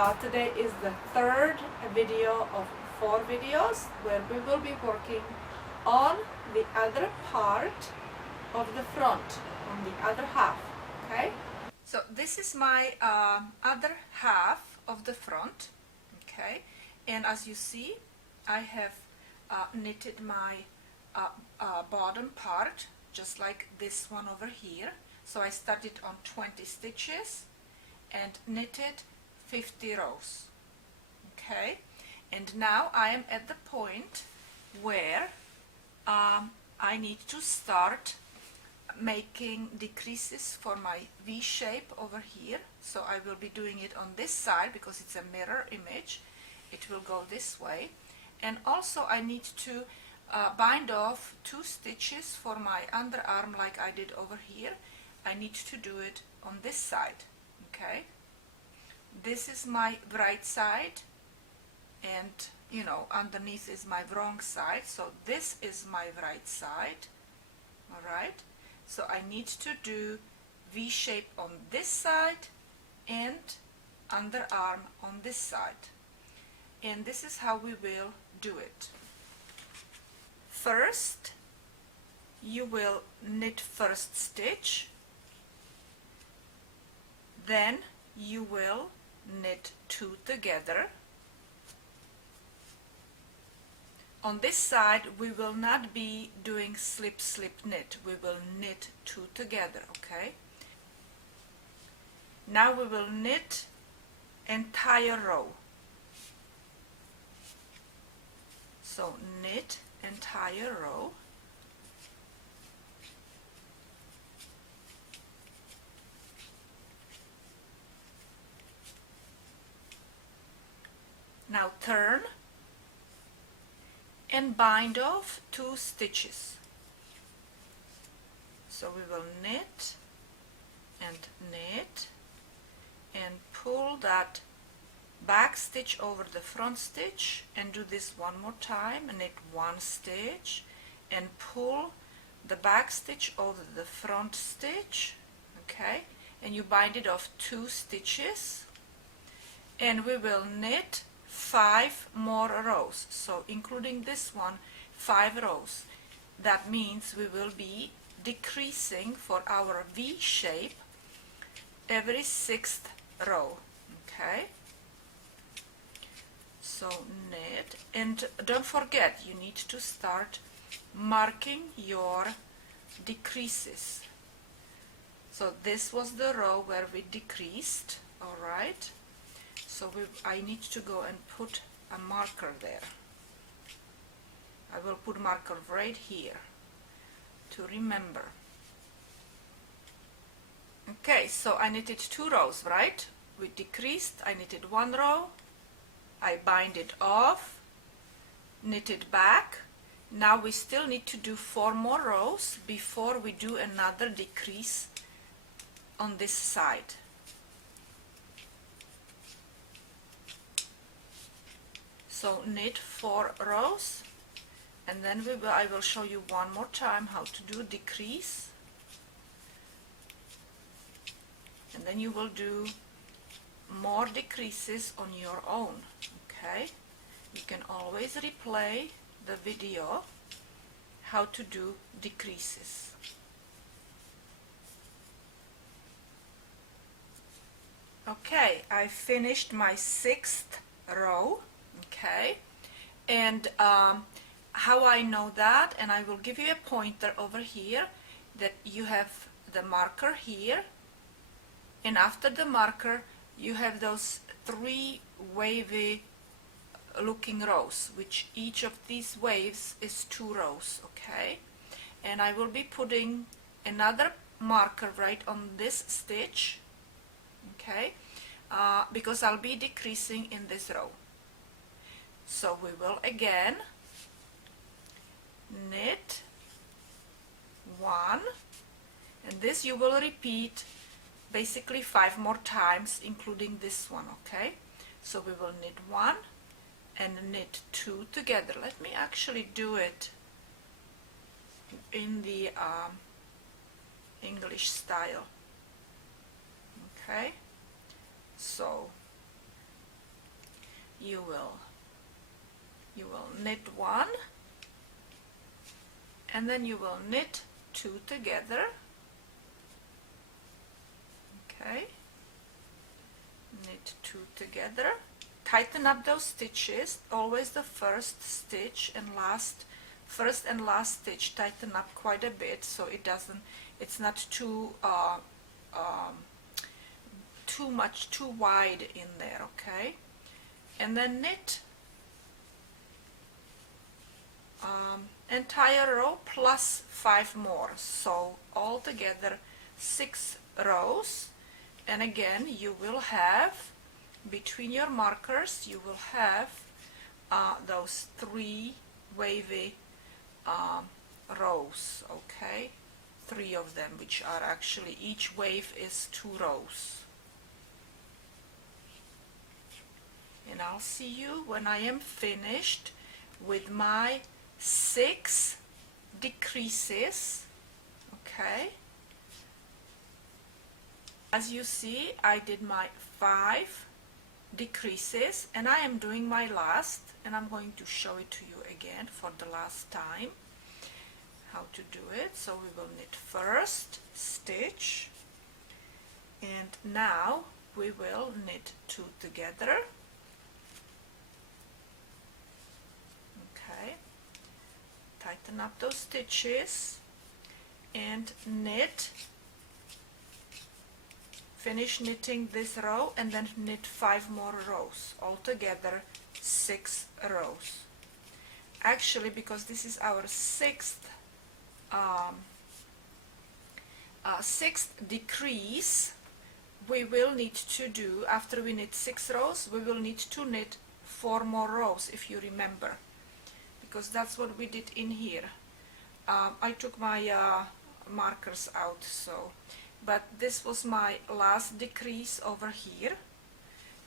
Today is the third video of 4 videos where we will be working on the other part of the front, on the other half, okay? So this is my other half of the front, okay? And as you see, I have knitted my bottom part just like this one over here. So I started on 20 stitches and knitted 50 rows, okay? And now I am at the point where I need to start making decreases for my V shape over here. So I will be doing it on this side because it's a mirror image. It will go this way. And also I need to bind off 2 stitches for my underarm like I did over here. I need to do it on this side, okay? This is my right side, and you know, underneath is my wrong side, so this is my right side. All right, so I need to do V shape on this side and underarm on this side, and this is how we will do it. First, you will knit first stitch, then you will knit 2 together. On this side we will not be doing slip slip knit, we will knit 2 together, okay? Now we will knit entire row. So knit entire row. Now turn and bind off 2 stitches. So we will knit and pull that back stitch over the front stitch and do this one more time, and knit 1 stitch and pull the back stitch over the front stitch, okay, and you bind it off 2 stitches, and we will knit 5 more rows, so including this one, 5 rows. That means we will be decreasing for our V shape every 6th row, okay? So knit, and don't forget, you need to start marking your decreases. So this was the row where we decreased, all right? So I need to go and put a marker there. I will put marker right here to remember. Okay, so I knitted 2 rows, right? We decreased, I knitted 1 row, I bind it off, knitted back. Now we still need to do 4 more rows before we do another decrease on this side. So knit 4 rows, and then I will show you one more time how to do decrease, and then you will do more decreases on your own, okay? You can always replay the video how to do decreases. Okay, I finished my 6th row. Okay, and how I know that, and I will give you a pointer over here, that you have the marker here, and after the marker you have those 3 wavy looking rows, which each of these waves is 2 rows, okay? And I will be putting another marker right on this stitch, okay, because I'll be decreasing in this row. So we will again knit 1, and this you will repeat basically 5 more times, including this one, okay? So we will knit 1 and knit 2 together. Let me actually do it in the English style, okay? So you will knit one, and then you will knit two together. Okay, knit two together. Tighten up those stitches, always the first stitch and first and last stitch, tighten up quite a bit so it's not too too wide in there. Okay, and then knit entire row plus 5 more, so altogether 6 rows. And again, you will have between your markers, you will have those 3 wavy rows. Okay, 3 of them, which are actually, each wave is 2 rows. And I'll see you when I am finished with my 6 decreases. Okay, as you see, I did my 5 decreases, and I am doing my last, and I'm going to show it to you again for the last time how to do it. So we will knit first stitch, and now we will knit 2 together. Okay, tighten up those stitches and knit, finish knitting this row, and then knit 5 more rows, altogether 6 rows. Actually, because this is our sixth decrease, we will need to do, after we knit 6 rows, we will need to knit 4 more rows, if you remember, because that's what we did in here. I took my markers out, so, but this was my last decrease over here,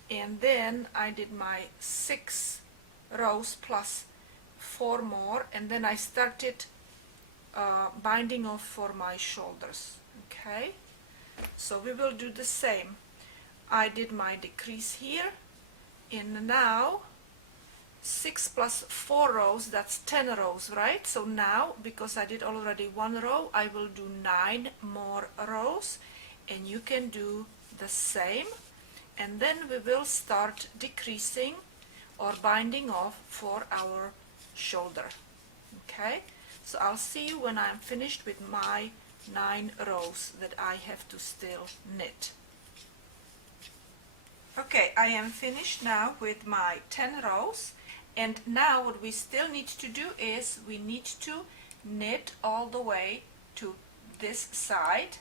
and then I did my 6 rows plus 4 more, and then I started binding off for my shoulders. Okay, so we will do the same. I did my decrease here, and now 6 plus 4 rows, that's 10 rows, right? So now, because I did already 1 row, I will do 9 more rows, and you can do the same, and then we will start decreasing or binding off for our shoulder. Okay, so I'll see you when I'm finished with my 9 rows that I have to still knit. Okay, I am finished now with my 10 rows, and now what we still need to do is we need to knit all the way to this side,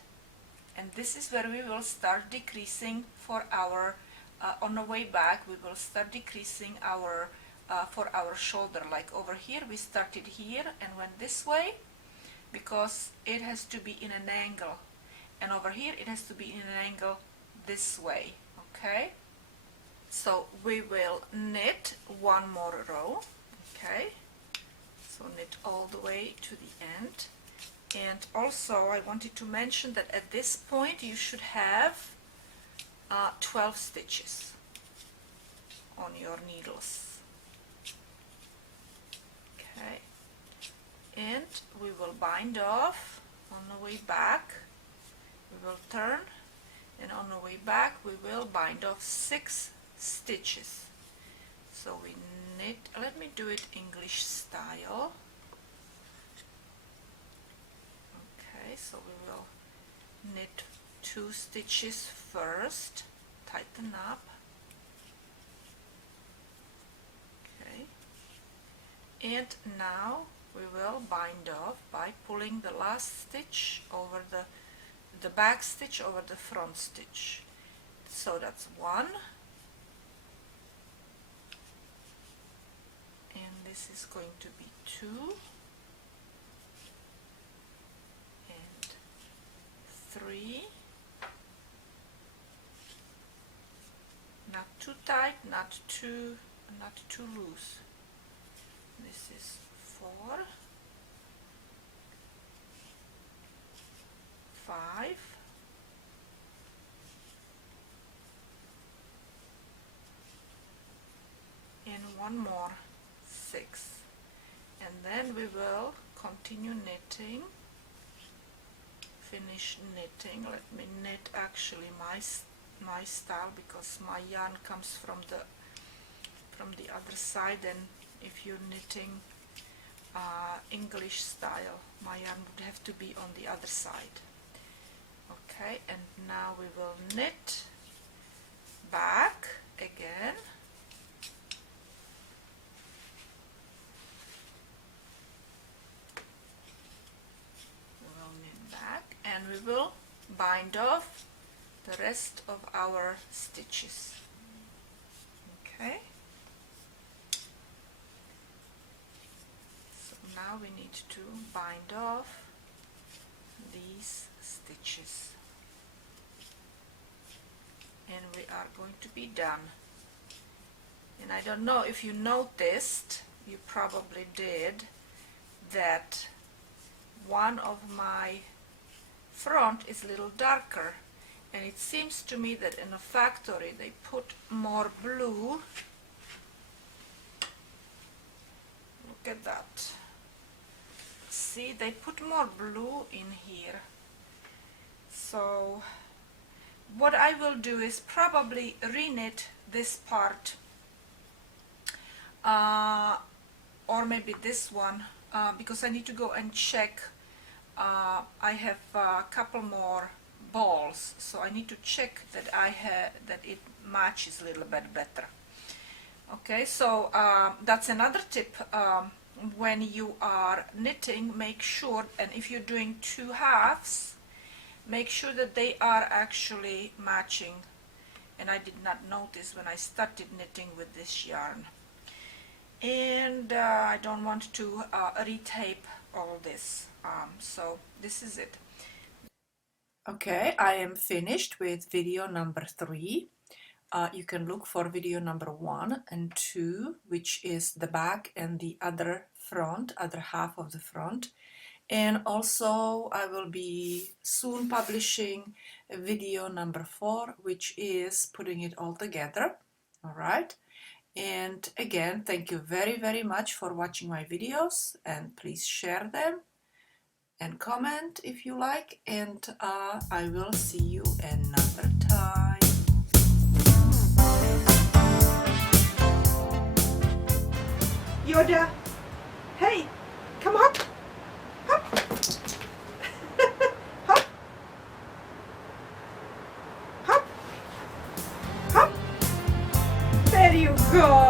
and this is where we will start decreasing for our on the way back. We will start decreasing our for our shoulder. Like over here, we started here and went this way because it has to be in an angle, and over here it has to be in an angle this way. Okay, so we will knit 1 more row. Okay, so knit all the way to the end. And also I wanted to mention that at this point you should have 12 stitches on your needles. Okay, and we will bind off on the way back. We will turn, and on the way back we will bind off 6 stitches. So we knit, let me do it English style. Okay, so we will knit 2 stitches first, tighten up. Okay, and now we will bind off by pulling the last stitch over the back stitch over the front stitch. So that's 1, and this is going to be 2, and 3. Not too tight, not too loose. This is 4, 5, 6, one more 6, and then we will continue knitting, finish knitting. Let me knit actually my style, because my yarn comes from the other side, and if you're knitting English style, my yarn would have to be on the other side. Okay, and now we will knit back again. We'll knit back, and we will bind off the rest of our stitches. Okay, so now we need to bind off these stitches, and we are going to be done. And I don't know if you noticed, you probably did, that one of my front is a little darker, and it seems to me that in a factory they put more blue. Look at that. See, they put more blue in here. So what I will do is probably reknit this part, or maybe this one, because I need to go and check. I have a couple more balls, so I need to check that that it matches a little bit better. Okay, so that's another tip. When you are knitting, make sure, and if you're doing 2 halves, make sure that they are actually matching. And I did not notice when I started knitting with this yarn. And I don't want to retape all this, so this is it. Okay, I am finished with video number 3. You can look for video number 1 and 2, which is the back and the other half of the front. And also I will be soon publishing video number 4, which is putting it all together. All right. And again, thank you very, very much for watching my videos, and please share them and comment if you like, and I will see you another time. Yoda, hey, come up, hop, hop, hop, hop, there you go.